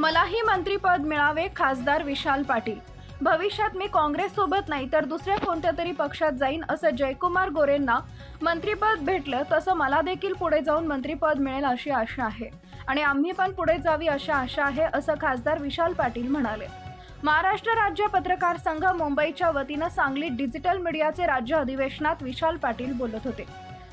मलाही मंत्रीपद मिळावे खासदार विशाल पाटील. भविष्यात मी काँग्रेस सोबत नाही तर दुसऱ्या कोणत्या तरी पक्षात जाईन असं जयकुमार गोरेंना मंत्रीपद भेटलं तसं मला देखील पुढे जाऊन मंत्रीपद मिळेल अशी आशा आहे. आणि आम्ही पण पुढे जावी अशा आशा आहे असं खासदार विशाल पाटील म्हणाले. महाराष्ट्र राज्य पत्रकार संघ मुंबईच्या वतीनं सांगलीत डिजिटल मीडियाचे राज्य अधिवेशनात विशाल पाटील बोलत होते.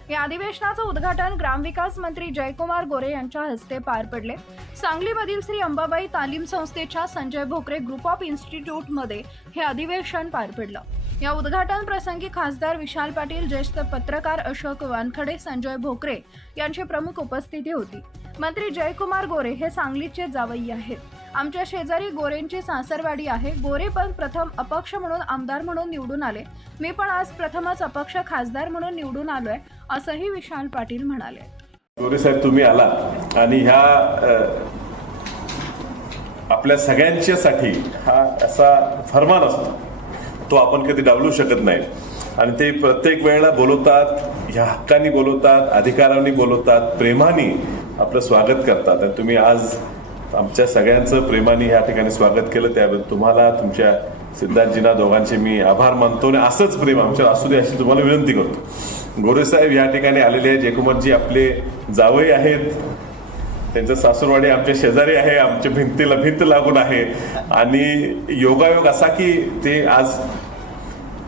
या अधिवेशनाचं उद्घाटन ग्रामविकास मंत्री जयकुमार गोरे यांच्या हस्ते पार पडले. सांगलीमधील श्री अंबाबाई तालीम संस्थेच्या संजय भोकरे ग्रुप ऑफ इन्स्टिट्यूटमध्ये हे अधिवेशन पार पडलं. या उद्घाटन प्रसंगी खासदार विशाल पाटील ज्येष्ठ पत्रकार अशोक वानखडे संजय भोकरे यांची प्रमुख उपस्थिती होती. मंत्री जयकुमार गोरे हे सांगलीचे जावई आहेत. आमच्या शेजारी गोरेंची सासरवाडी आहे. गोरे पण प्रथम अपक्ष म्हणून आमदार म्हणून निवडून आले. मी पण आज प्रथमच अपक्ष खासदार म्हणून निवडून आलोय असंही विशाल पाटील म्हणाले. गोरे साहेब तुम्ही आला आणि ह्या आपल्या सगळ्यांच्यासाठी हा असा फरमान असतो. तो आपण कधी डावलू शकत नाही. आणि ते प्रत्येक वेळेला बोलवतात ह्या हक्कानी बोलवतात अधिकारांनी बोलवतात प्रेमाने आपलं स्वागत करतात. आणि तुम्ही आज आमच्या सगळ्यांचं प्रेमाने ह्या ठिकाणी स्वागत केलं. त्याबद्दल तुम्हाला तुमच्या सिद्धार्थजींना दोघांचे मी आभार मानतो आणि असंच प्रेम आमच्या असू दे अशी तुम्हाला विनंती करतो. गोरेसाहेब या ठिकाणी आलेले आहेत. जयकुमारजी आपले जावई आहेत. त्यांचं सासूरवाडी आमच्या शेजारी आहे. आमच्या भिंतीला भिंत लागून आहे. आणि योगायोग असा की ते आज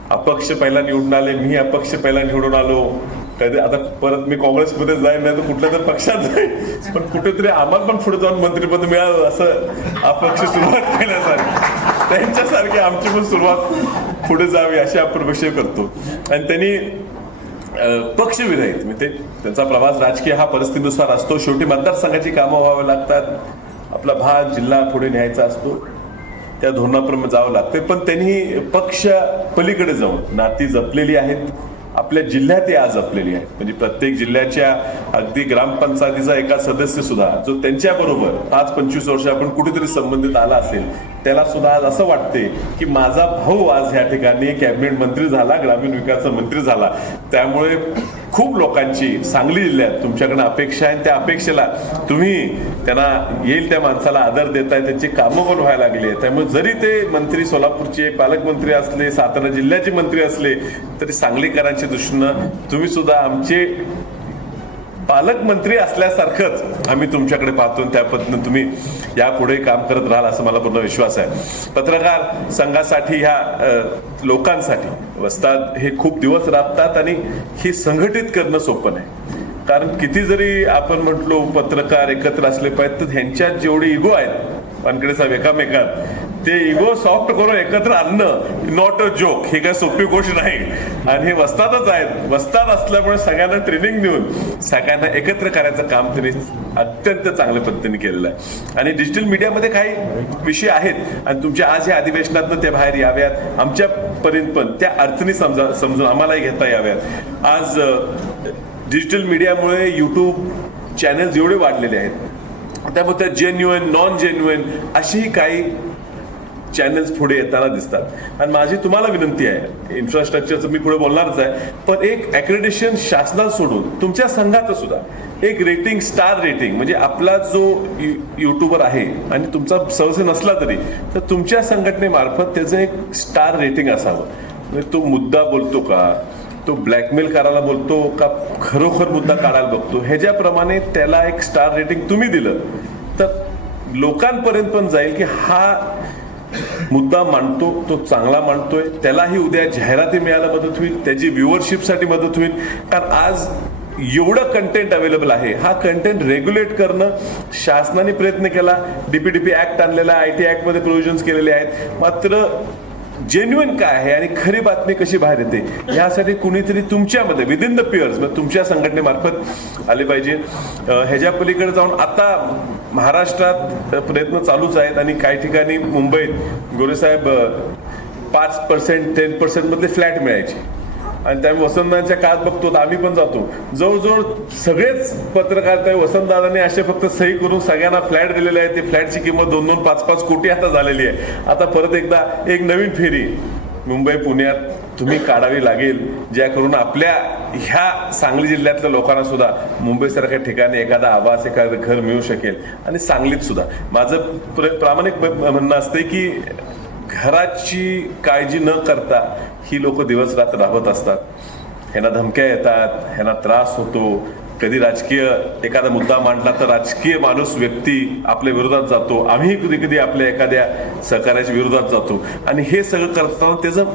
अपक्ष पहिला निवडून आले मी अपक्ष पहिला निवडून आलो. कधी आता परत मी काँग्रेसमध्ये जाईन नाही तर कुठल्या तर पक्षात जाईन. पण कुठेतरी आम्हाला पण पुढे जाऊन मंत्रिपद मिळालं असं अपक्ष सुरुवात केल्यासारखी. त्यांच्यासारखी आमची पण सुरुवात पुढे जावी अशी आपण अपेक्षा करतो. आणि त्यांनी पक्ष विरहित म्हणजे त्यांचा प्रवास राजकीय हा परिस्थितीनुसार असतो. शेवटी मतदारसंघाची कामं व्हावी लागतात. आपला भाग जिल्हा पुढे न्यायचा असतो. त्या धोरणाप्रमाणे जावं लागते. पण त्यांनी पक्ष पलीकडे जाऊन नाती जपलेली आहेत. आपल्या जिल्ह्यात ही आज जपलेली आहे. म्हणजे प्रत्येक जिल्ह्याच्या अगदी ग्रामपंचायतीचा एका सदस्य सुद्धा जो त्यांच्याबरोबर पाच पंचवीस वर्ष आपण कुठेतरी संबंधित आला असेल त्याला सुद्धा आज असं वाटते की माझा भाऊ आज ह्या ठिकाणी कॅबिनेट मंत्री झाला ग्रामीण विकास मंत्री झाला. त्यामुळे खूप लोकांची सांगली जिल्ह्यात तुमच्याकडे अपेक्षा आहे त्या अपेक्षेला तुम्ही त्यांना येईल त्या माणसाला आदर देताय त्यांची कामं पण व्हायला लागली आहे त्यामुळे जरी ते मंत्री सोलापूरचे पालकमंत्री असले सातारा जिल्ह्याचे मंत्री असले तरी सांगलीकरांच्या दृष्टीनं तुम्ही सुद्धा आमचे पालकमंत्री असल्यासारखंच आम्ही तुमच्याकडे पाहतो त्या पद्धतीनं तुम्ही यापुढे काम करत राहाल असं मला पूर्ण विश्वास आहे. पत्रकार संघासाठी ह्या लोकांसाठी वस्तात हे खूप दिवस राबतात आणि हे संघटित करणं सोपं नाही. कारण किती जरी आपण म्हटलो पत्रकार एकत्र असले पाहिजेत तर ह्यांच्यात जेवढे इगो आहेत पानकडे साहेब एकामेकात ते इगो सॉफ्ट करून एकत्र आणणं नॉट अ जोक ही काय सोपी गोष्ट नाही. आणि हे वस्तातच आहेत. वस्तात असल्यामुळे सगळ्यांना ट्रेनिंग देऊन सगळ्यांना एकत्र करायचं काम त्यांनी अत्यंत चांगल्या पद्धतीने केलेलं आहे. आणि डिजिटल मीडियामध्ये काही विषय आहेत. आणि तुमच्या आज या अधिवेशनातनं ते बाहेर याव्यात. आमच्यापर्यंत पण त्या अर्थाने समजा समजून आम्हालाही घेता याव्यात. आज डिजिटल मीडियामुळे यूट्यूब चॅनल्स एवढे वाढलेले आहेत. त्यामुळे त्या जेन्युएन नॉन जेन्युएन अशीही काही चॅनल्स पुढे येताना दिसतात. आणि माझी तुम्हाला विनंती आहे इन्फ्रास्ट्रक्चरचं मी पुढे बोलणारच आहे पण एक अक्रेडिशन शासनात सोडून तुमच्या संघात सुद्धा एक रेटिंग स्टार रेटिंग म्हणजे आपला जो यु- युट्यूबर आहे आणि तुमचा सहसे नसला तरी तर तुमच्या संघटनेमार्फत त्याचं एक स्टार रेटिंग असावं. म्हणजे तो मुद्दा बोलतो का? तो ब्लॅकमेल करायला बोलतो का? खरोखर मुद्दा काढायला बघतो. ह्याच्याप्रमाणे त्याला एक स्टार रेटिंग तुम्ही दिलं तर लोकांपर्यंत पण जाईल की हा मुद्दा मांडतो तो चांगला मांडतोय. त्यालाही उद्या जाहिराती मिळायला मदत होईल त्याची व्ह्युअरशिपसाठी मदत होईल. कारण आज एवढं कंटेंट अवेलेबल आहे. हा कंटेंट रेग्युलेट करणं शासनाने प्रयत्न केला. डीपीडीपी ऍक्ट आणलेला आय टी ऍक्टमध्ये प्रोव्हिजन्स केलेले आहेत. मात्र जेन्युइन काय आहे आणि खरी बातमी कशी बाहेर येते? यासाठी कुणीतरी तुमच्यामध्ये विदिन द पियर्स तुमच्या संघटनेमार्फत आले पाहिजे. ह्याच्या पलीकडे जाऊन आता महाराष्ट्रात प्रयत्न चालूच आहेत आणि काही ठिकाणी मुंबईत गोरेसाहेब पाच पर्सेंट टेन पर्सेंट मधले फ्लॅट मिळायचे. आणि त्यामुळे वसंतदाच्या काळात बघतो तर आम्ही पण जातो. जवळजवळ सगळेच पत्रकार त्या वसंतदादांनी असे फक्त सही करून सगळ्यांना फ्लॅट दिलेले आहे ते फ्लॅटची किंमत दोन दोन पाच पाच कोटी आता झालेली आहे. आता परत एकदा एक नवीन फेरी. मुंबई पुण्यात तुम्ही काढावी लागेल ज्याकरून आपल्या ह्या सांगली जिल्ह्यातल्या लोकांना सुद्धा मुंबईसारख्या ठिकाणी एखादा आवास एखादं घर मिळू शकेल. आणि सांगलीत सुद्धा. माझं प्रामाणिक म्हणणं असते की घराची काळजी न करता ही लोक दिवस रात्र राबत असतात. ह्यांना धमक्या येतात ह्यांना त्रास होतो. कधी राजकीय एखादा मुद्दा मांडला तर राजकीय माणूस व्यक्ती आपल्या विरोधात जातो. आम्ही कधी कधी आपल्या एखाद्या सहकार्याच्या विरोधात जातो. आणि हे सगळं करताना त्याचं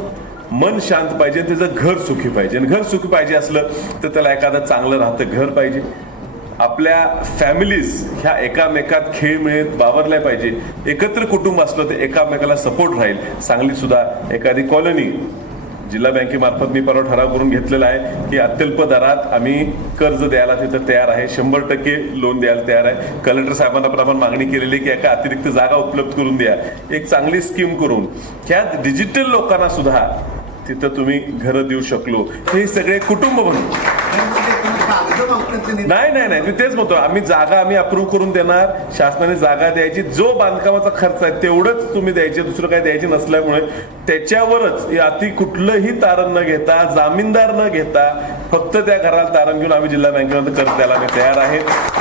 मन शांत पाहिजे आणि त्याचं घर सुखी पाहिजे. आणि घर सुखी पाहिजे असलं तर त्याला एखादं चांगलं राहतं घर पाहिजे. आपल्या फॅमिलीज ह्या एकामेकात खेळ मिळत वावरल्या पाहिजे. एकत्र कुटुंब असलं तर एकामेकाला सपोर्ट राहील. सांगलीत सुद्धा एखादी कॉलनी जिल्हा बँकेमार्फत मी परवा ठराव करून घेतलेला आहे की अत्यल्प दरात आम्ही कर्ज द्यायला तिथं तयार आहे. शंभर टक्के लोन द्यायला तयार आहे. कलेक्टर साहेबांना पण आपण मागणी केलेली आहे की एका अतिरिक्त जागा उपलब्ध करून द्या. एक चांगली स्कीम करून. ह्यात डिजिटल लोकांना सुद्धा तिथं तुम्ही घरं देऊ शकलो. हे सगळे कुटुंब म्हणून. नाही. नाही नाही मी तेच म्हणतो आम्ही जागा आम्ही अप्रूव्ह करून देणार. शासनाने जागा द्यायची. जो बांधकामाचा खर्च आहे तेवढंच तुम्ही द्यायचे. दुसरं काही द्यायचे नसल्यामुळे त्याच्यावरच अति कुठलंही तारण न घेता जामीनदार न घेता फक्त त्या घराला तारण घेऊन आम्ही जिल्हा बँकेमध्ये कर्ज द्यायला आम्ही तयार आहे.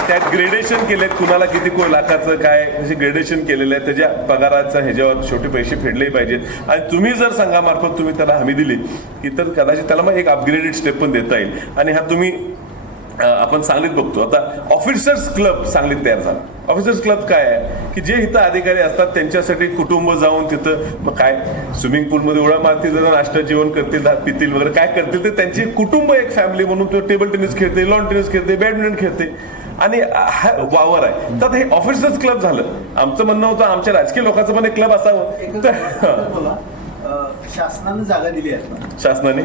त्यात ग्रेडेशन केले कुणाला किती को लाखाचं काय असे ग्रेडेशन केलेलं आहे त्याच्या पगाराचं ह्याच्यावर शेवटी पैसे फेडले पाहिजेत. आणि तुम्ही जर संघामार्फत तुम्ही त्याला हमी दिली की तर कदाचित त्याला मग एक अपग्रेडेड स्टेप पण देता येईल. आणि हा तुम्ही आपण सांगलीत बघतो. आता ऑफिसर्स क्लब सांगलीत तयार झाला. ऑफिसर्स क्लब काय आहे? की जे इथं अधिकारी असतात त्यांच्यासाठी कुटुंब जाऊन तिथं मग काय स्विमिंग पूलमध्ये उड्या मारतील जर नाश्ता जेवण करतील दात पितील वगैरे काय करतील तर त्यांची कुटुंब एक फॅमिली म्हणून तो टेबल टेनिस खेळते लॉन टेनिस खेळते बॅडमिंटन खेळते. आणि हा वावर आहे. तर आता हे ऑफिसर्स क्लब झालं. आमचं म्हणणं होतं आमच्या राजकीय लोकांचं पण एक क्लब असावं. तर शासनानं जागा दिली आहे. शासनाने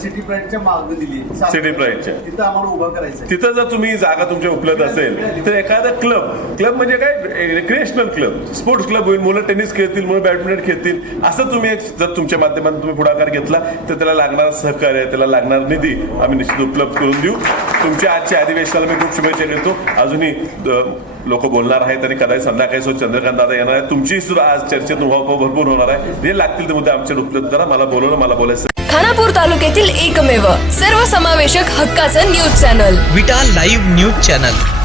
सिटी प्राईडच्या मागं दिली आहे. City Pride च्या. तिथं आम्हाला उभं करायचं. तिथं जर तुम्ही जागा तुमच्या उपलब्ध असेल तर एखादा क्लब क्लब म्हणजे काय रिक्रिएशनल क्लब स्पोर्ट्स क्लब होईल मुलं टेनिस खेळतील मुलं बॅडमिंटन खेळतील असं तुम्ही एक जर तुमच्या माध्यमातून तुम्ही पुढाकार घेतला तर त्याला लागणारा सहकार्य त्याला लागणारा निधी आम्ही निश्चित उपलब्ध करून देऊ तुमच्या आजच्या अधिवेशनाला मी खूप शुभेच्छा देतो अजूनही लोक बोलणार आहेत आणि कदाचित संध्याकाळी सो चंद्रकांत दादा येणार आहे तुमची सुद्धा आज चर्चेत उहापोह भरपूर होणार आहे. जे लागतील ते मुद्दे आमच्याकडे उपलब्ध करा मला बोलवलं मला बोलायचं. खानापूर तालुक्यातील एकमेव सर्वसमावेशक हक्काचं news channel. Vita live news channel.